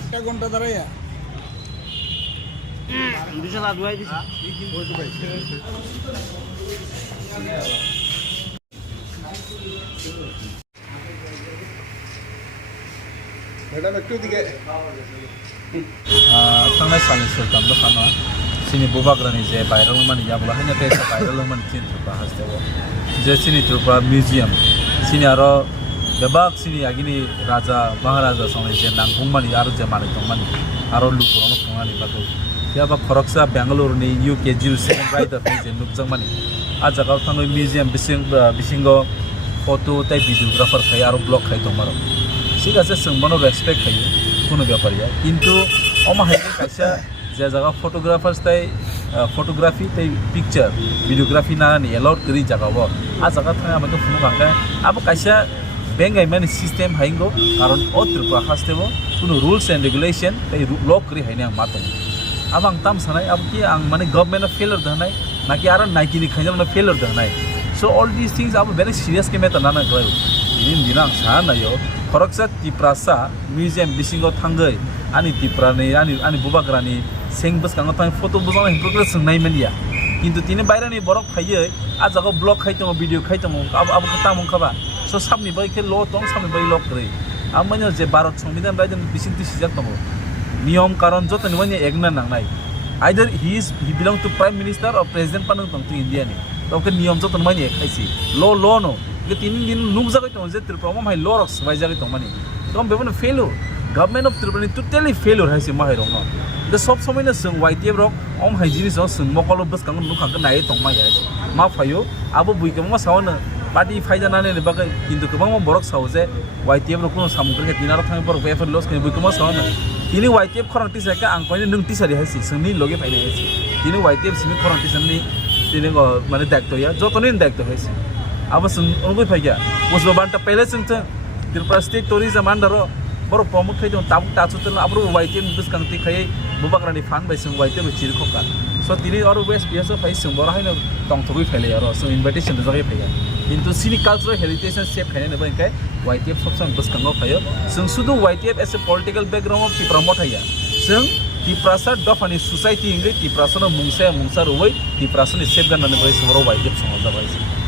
একটা ঘন্টা দাঁড়াইয়া ম্যাডাম একটু দিকে थांनाय साननि सोरखाम दखाना सिनि बुबाग्रानि जे भाइरेल मानि जाबला हाइना तेसा भाइरेल मानि सिनि थ्रुपा हास्तेबो जे सिनि थ्रुपा म्युजियाम सिनि आरो बेबाक सिनि आगिनि राजा महाराजा संनाय जे नांगुं मानि आरो जे मानि दं मानि आरो लुकुरावनो थांनानै बागै याबा खरकसा बेंगालुरुनि UK जिल सेकेन्ड राइडार जे नुकजां मानि आ जागाव थांनाय म्युजियाम बिसिंगो फटो ताइ भिडियोग्राफार खाय आरो ब्लग खाय दंमारो ঠিক আছে सोंबानो रेसपेक्ट खायो কোনো ব্যাপারিয়া কিন্তু অমাহাই কাইসা যে জায়গা ফটোগ্রাফার্স তাই ফটোগ্রাফি তাই পিকচার ভিডিওগ্রাফি নানি এলাউড করি জায়গাবো আ জায়গা থাকে আমাকে ফোন বাঙ্গায় আবো কাইসা বেঙ্গাই মানে সিস্টেম হাইঙ্গো কারণ ও ত্রিপুরা হাসতেবো কোনো রুলস এন্ড রেগুলেশন তাই লক করি হাইনি আং মাতে আব আং তাম সানাই আব কি আং মানে গভর্নমেন্ট ফেলার দানাই নাকি আর নাইকিনি খাইজানো ফেলার দানাই সো অল দিস থিংস আব ভেরি সিরিয়াস কে মেটা নানা গয় দিন দিন আং সানাयो खरकसा तिप्रासा म्युजियाम बिसिंगाव थांगै आनि तिप्रानि आनि बुबाग्रानि सें बसखाङाव थां फटो बुजानो हिंप्रग्रेस सोंनाय मानिया किन्तु तिनि बायरानि बरक फायो आ जागाव ब्लग खायतङ भिडियो खायतङ आबो खता मंखाबा सो साबनि बायखे ल दं साबनि बाय लक रै आमनो जे भारत संविधान रायजन बिसिंति सिजाक दङ नियम कारण जतनि माने एकना नांनाय either he belong to prime minister और प्रेसिडेंट पानं दं टू इंडिया नि तोके नियम जतन माने खायसि ल नो तीन दिन नुक जागै दं जे त्रिपुरा माहाय लरक सबाय जागै दं माने कम बेबनो फेलुर गभर्नमेंट ऑफ त्रिपुरा टोटली फेलुर हायसि माहाय रंग द सब समयनो जों वाइटिएफ रक अम हाय जिनिस जों मकल बसखां नुखांग नाय दं माय मा फायो आबो बुइगम मा सावनो पार्टी फायजानानै बागै किन्तु गोबां बरक साव जे वाइटिएफ रक कोनो सामुग्री दिनार थां बर बेफोर लस के बुइगम सावनो तिनि वाइटिएफ खरंति जाका आं कयनो नों टिसारि हायसि जोंनि लगे फायनाय हायसि तिनि वाइटिएफ सिनि खरंति जोंनि तिनि माने दायित्वया जतनि दायित्व हायसि अब जों उनगै फायगा उसबा बान्ता पहले जों त्रिपुरा स्टेट टूरिज्म आन्डारो बर प्रमोट खायदों ताबुक ताचुतल आब्रो वाइटिएम बिसकांति खाय बुबाग्रानि फान बाय जों वाइटिएम चिरखका सो तिनि आरो वेस्ट बियास फाय जों बर हायनो दंथबै फायले आरो जों इनभाइटेशन जागै फायगा किन्तु सिनि कालचारेल हेरिटेज सेफ खायनो बायखाय वाइटिएफ सबसां बिसकांगाव फायो जों सुदु YTF as a political background of Tripura मथाया जों तिप्रासा दफानि सोसाइटी इंगै तिप्रासनो मुंसा रुबै तिप्रासनि सेफ गाननानै बाय जों वाइटिएफ समाव जाबाय